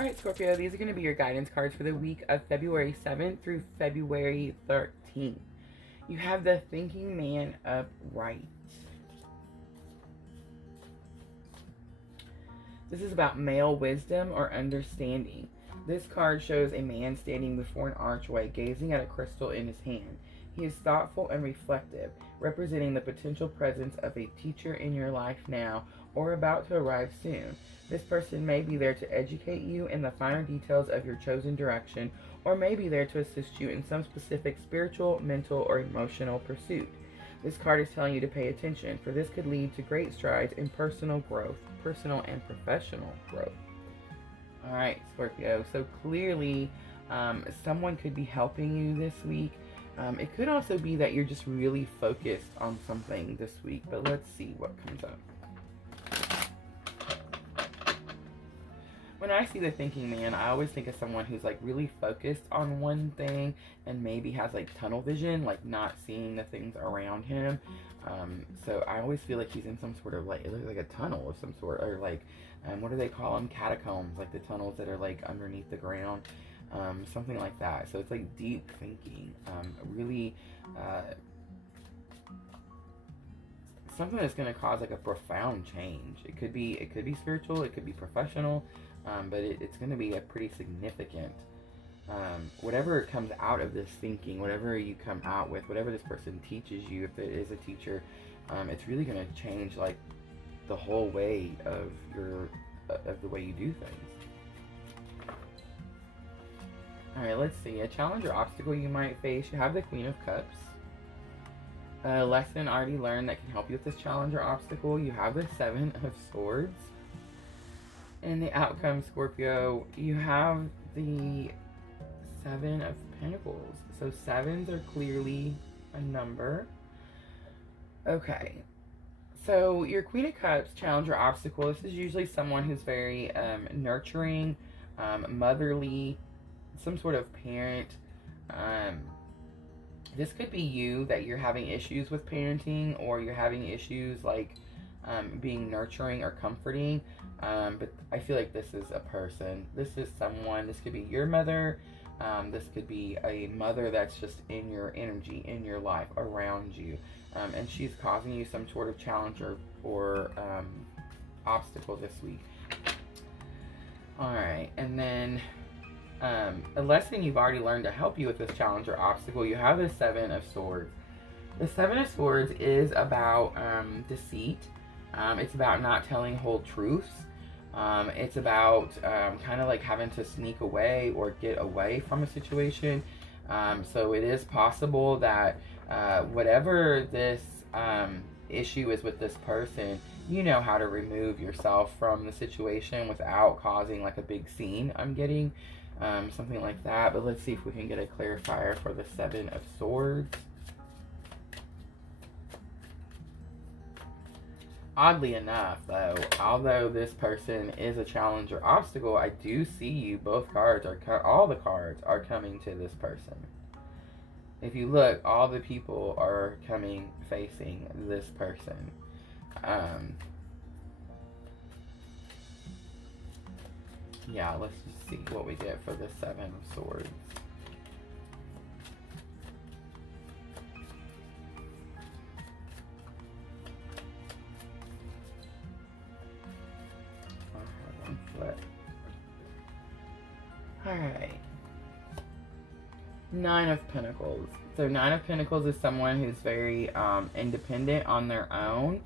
All right, Scorpio, these are going to be your guidance cards for the week of February 7th through February 13th. You have the thinking man upright. This is about male wisdom or understanding. This card shows a man standing before an archway, gazing at a crystal in his hand. He is thoughtful and reflective, representing the potential presence of a teacher in your life now or about to arrive soon. This person may be there to educate you in the finer details of your chosen direction, or may be there to assist you in some specific spiritual, mental, or emotional pursuit. This card is telling you to pay attention, for this could lead to great strides in personal growth, personal and professional growth. All right, Scorpio. So clearly, someone could be helping you this week. It could also be that you're just really focused on something this week, but let's see what comes up. When I see the thinking man, I always think of someone who's like really focused on one thing and maybe has like tunnel vision, like not seeing the things around him. So I always feel like he's in some sort of like, it looks like a tunnel of some sort, or like, what do they call them? Catacombs, like the tunnels that are like underneath the ground. Something like that. So it's like deep thinking, really, something that's going to cause like a profound change. It could be spiritual, it could be professional, but it's going to be a pretty significant, whatever comes out of this thinking, whatever you come out with, whatever this person teaches you, if it is a teacher, it's really going to change like the whole way of the way you do things. Alright, let's see. A challenge or obstacle you might face. You have the Queen of Cups. A lesson already learned that can help you with this challenge or obstacle. You have the Seven of Swords. And the outcome, Scorpio, you have the Seven of Pentacles. So sevens are clearly a number. Okay. So your Queen of Cups, challenge or obstacle, this is usually someone who's very nurturing, motherly, some sort of parent. This could be you, that you're having issues with parenting, or you're having issues like being nurturing or comforting. But I feel like this is a person. This is someone. This could be your mother. This could be a mother that's just in your energy, in your life, around you. And she's causing you some sort of challenge or obstacle this week. Alright, and then a lesson you've already learned to help you with this challenge or obstacle, you have the Seven of Swords. The Seven of Swords is about deceit. It's about not telling whole truths. It's about kind of like having to sneak away or get away from a situation. So it is possible that whatever this issue is with this person, you know how to remove yourself from the situation without causing like a big scene, I'm getting. Something like that. But let's see if we can get a clarifier for the Seven of Swords. Oddly enough, though, although this person is a challenge or obstacle, I do see you, both cards are, all the cards are coming to this person. If you look, all the people are coming facing this person. Yeah, let's just see what we get for the Seven of Swords. Alright. Nine of Pentacles. So Nine of Pentacles is someone who's very independent on their own.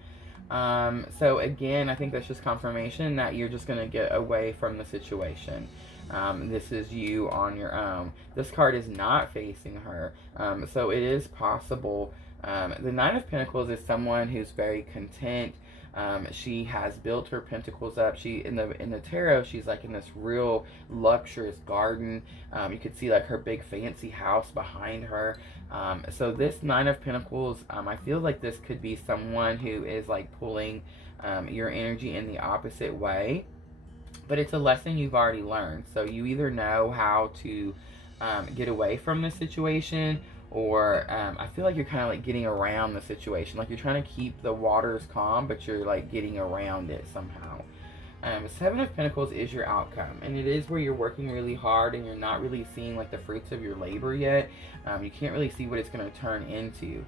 So again, I think that's just confirmation that you're just going to get away from the situation. This is you on your own. This card is not facing her. So it is possible. The Nine of Pentacles is someone who's very content. She has built her pentacles up. She in the tarot, she's like in this real luxurious garden. You could see like her big fancy house behind her. So this Nine of Pentacles, I feel like this could be someone who is like pulling your energy in the opposite way. But it's a lesson you've already learned. So you either know how to get away from the situation, or I feel like you're kind of like getting around the situation. Like you're trying to keep the waters calm, but you're like getting around it somehow. Seven of Pentacles is your outcome, and it is where you're working really hard and you're not really seeing like the fruits of your labor yet. You can't really see what it's going to turn into.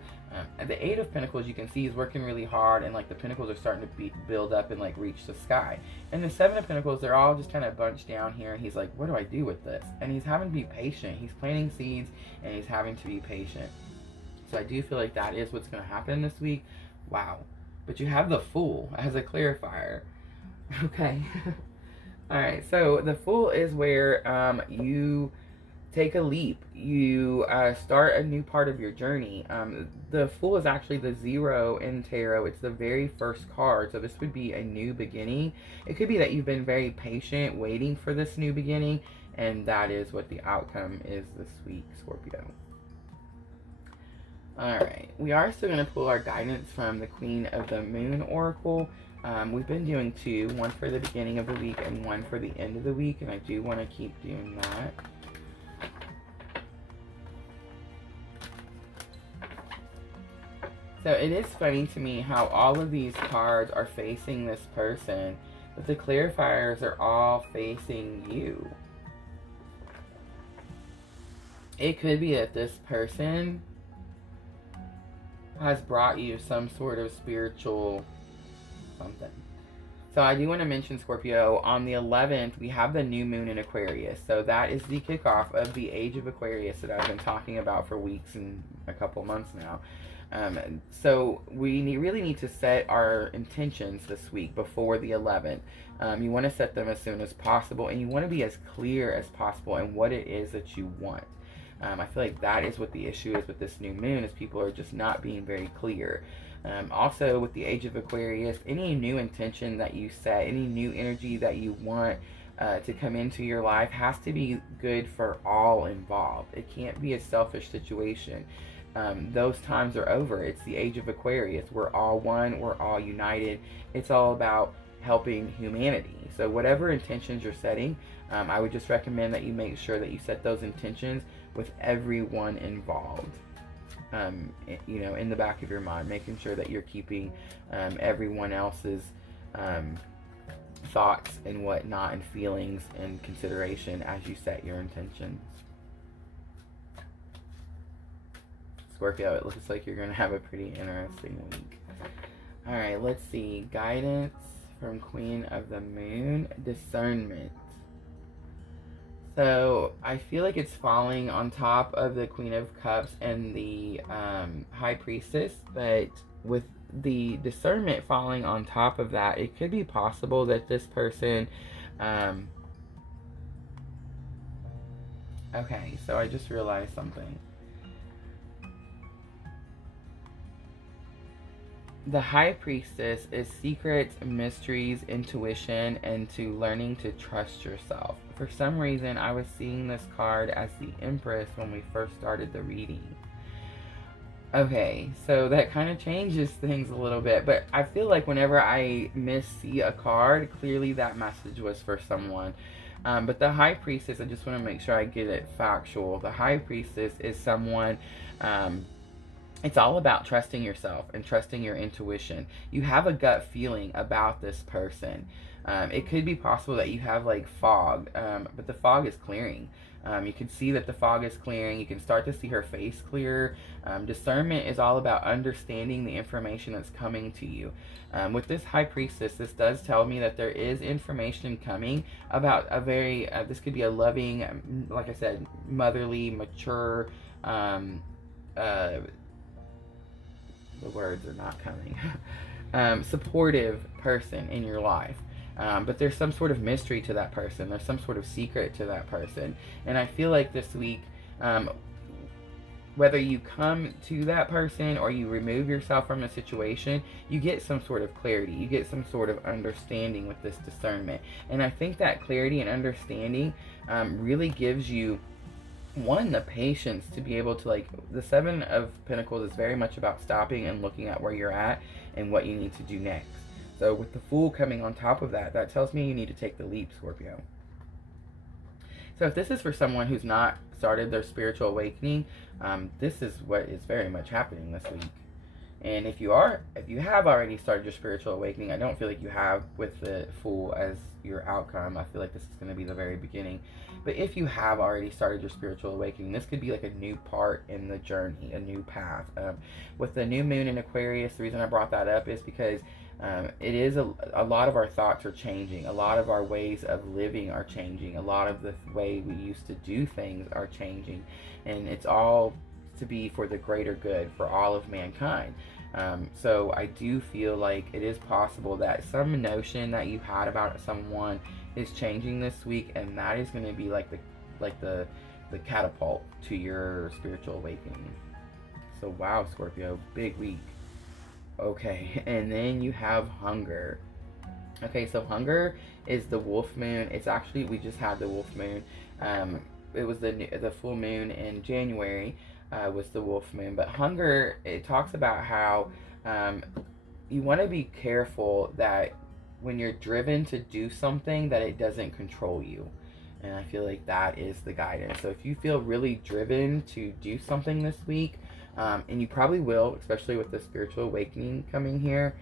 The Eight of Pentacles, you can see he's working really hard, and like the Pentacles are starting to build up and like reach the sky. And the Seven of Pentacles, they're all just kind of bunched down here, and he's like, what do I do with this? And he's having to be patient. He's planting seeds, and he's having to be patient. So I do feel like that is what's going to happen this week. Wow. But you have the Fool as a clarifier. Okay. All right. So the Fool is where you take a leap. You start a new part of your journey. The Fool is actually the 0 in tarot. It's the very first card. So this would be a new beginning. It could be that you've been very patient waiting for this new beginning, and that is what the outcome is this week, Scorpio. Alright, we are still going to pull our guidance from the Queen of the Moon Oracle. We've been doing two, one for the beginning of the week and one for the end of the week, and I do want to keep doing that. So it is funny to me how all of these cards are facing this person, but the clarifiers are all facing you. It could be that this person has brought you some sort of spiritual something. So I do want to mention, Scorpio, on the 11th, we have the new moon in Aquarius. So that is the kickoff of the age of Aquarius that I've been talking about for weeks and a couple months now. So we really need to set our intentions this week before the 11th. You want to set them as soon as possible, and you want to be as clear as possible in what it is that you want. I feel like that is what the issue is with this new moon, is people are just not being very clear. Also, with the age of Aquarius, any new intention that you set, any new energy that you want to come into your life has to be good for all involved. It can't be a selfish situation. Those times are over. It's the age of Aquarius. We're all one. We're all united. It's all about helping humanity. So whatever intentions you're setting, I would just recommend that you make sure that you set those intentions with everyone involved, you know, in the back of your mind, making sure that you're keeping everyone else's thoughts and whatnot and feelings in consideration as you set your intentions. Scorpio, it looks like you're going to have a pretty interesting week. Alright, let's see. Guidance from Queen of the Moon. Discernment. So, I feel like it's falling on top of the Queen of Cups and the High Priestess, but with the discernment falling on top of that, it could be possible that this person... okay, so I just realized something. The High Priestess is secrets, mysteries, intuition, and to learning to trust yourself. For some reason, I was seeing this card as the Empress when we first started the reading. Okay, so that kind of changes things a little bit, but I feel like whenever I see a card, clearly that message was for someone. But the High Priestess, I just want to make sure I get it factual. The High Priestess is someone... it's all about trusting yourself and trusting your intuition. You have a gut feeling about this person. It could be possible that you have like fog, but the fog is clearing. You can see that the fog is clearing. You can start to see her face clearer. Discernment is all about understanding the information that's coming to you. With this High Priestess, this does tell me that there is information coming about a very, this could be a loving, like I said, motherly, mature, the words are not coming, supportive person in your life. But there's some sort of mystery to that person. There's some sort of secret to that person. And I feel like this week, whether you come to that person or you remove yourself from a situation, you get some sort of clarity. You get some sort of understanding with this discernment. And I think that clarity and understanding really gives you, one, the patience to be able to, like, the Seven of Pentacles is very much about stopping and looking at where you're at and what you need to do next. So with the Fool coming on top of that, that tells me you need to take the leap, Scorpio. So if this is for someone who's not started their spiritual awakening, this is what is very much happening this week. And if you have already started your spiritual awakening, I don't feel like you have with the Fool as your outcome. I feel like this is going to be the very beginning. But if you have already started your spiritual awakening, this could be like a new part in the journey, a new path. With the new moon in Aquarius, the reason I brought that up is because it is a lot of our thoughts are changing. A lot of our ways of living are changing. A lot of the way we used to do things are changing. And it's all to be for the greater good for all of mankind. So I do feel like it is possible that some notion that you had about someone is changing this week, and that is going to be like the catapult to your spiritual awakening. So wow, Scorpio, big week. Okay, and then you have hunger. Okay, so hunger is the wolf moon. It's actually, we just had the wolf moon. It was the full moon in January. Was the wolf moon. But hunger, it talks about how you want to be careful that when you're driven to do something, that it doesn't control you. And I feel like that is the guidance. So if you feel really driven to do something this week, and you probably will, especially with the spiritual awakening coming here,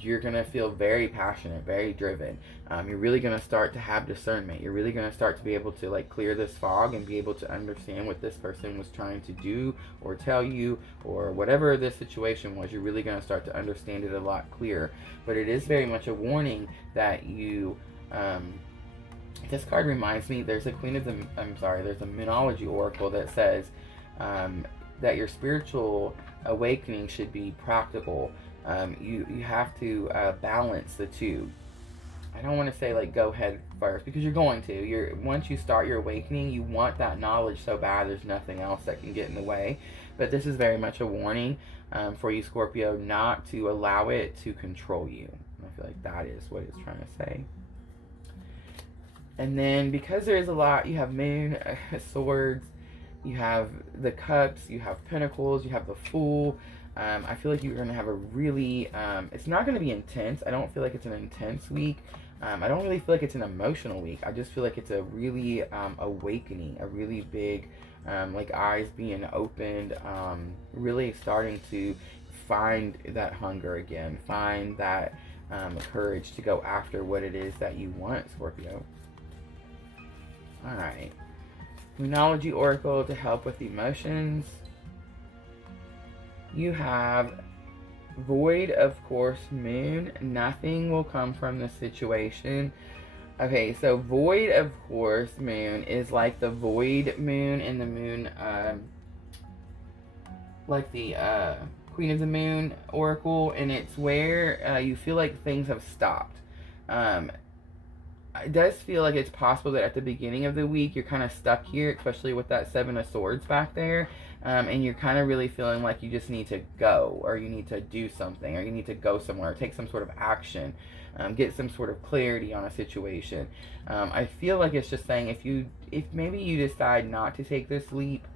you're going to feel very passionate, very driven. You're really going to start to have discernment. You're really going to start to be able to like clear this fog and be able to understand what this person was trying to do or tell you, or whatever the situation was. You're really going to start to understand it a lot clearer. But it is very much a warning that you, this card reminds me, there's a there's a Moonology oracle that says that your spiritual awakening should be practical. You have to balance the two. I don't want to say like go head first, because you're going to. Once you start your awakening, you want that knowledge so bad there's nothing else that can get in the way. But this is very much a warning for you, Scorpio, not to allow it to control you. I feel like that is what it's trying to say. And then because there is a lot, you have moon, swords, you have the cups, you have pentacles, you have the Fool. I feel like you're going to have a really, it's not going to be intense. I don't feel like it's an intense week. I don't really feel like it's an emotional week. I just feel like it's a really awakening, a really big, like eyes being opened, really starting to find that hunger again, find that courage to go after what it is that you want, Scorpio. All right. Moonology oracle to help with emotions. You have void, of course, moon. Nothing will come from the situation. Okay, so void, of course, moon is like the void moon in the moon, like the Queen of the Moon oracle, and it's where you feel like things have stopped. It does feel like it's possible that at the beginning of the week you're kind of stuck here, especially with that Seven of Swords back there, and you're kind of really feeling like you just need to go, or you need to do something, or you need to go somewhere, or take some sort of action, get some sort of clarity on a situation. I feel like it's just saying if maybe you decide not to take this leap,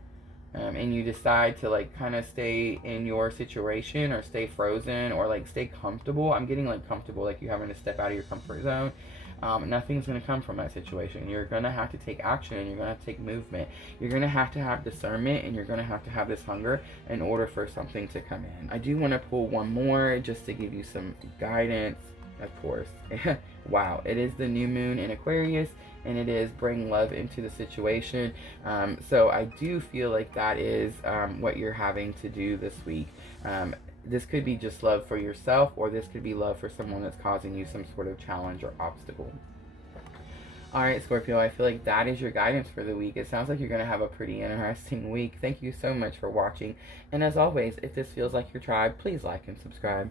and you decide to like kind of stay in your situation, or stay frozen, or like stay comfortable. I'm getting like comfortable, like you having to step out of your comfort zone. Nothing's going to come from that situation. You're going to have to take action, and you're going to have to take movement. You're going to have discernment, and you're going to have this hunger in order for something to come in. I do want to pull one more just to give you some guidance, of course. Wow, it is the new moon in Aquarius, and it is bring love into the situation. So I do feel like that is what you're having to do this week. This could be just love for yourself, or this could be love for someone that's causing you some sort of challenge or obstacle. Alright, Scorpio, I feel like that is your guidance for the week. It sounds like you're going to have a pretty interesting week. Thank you so much for watching. And as always, if this feels like your tribe, please like and subscribe.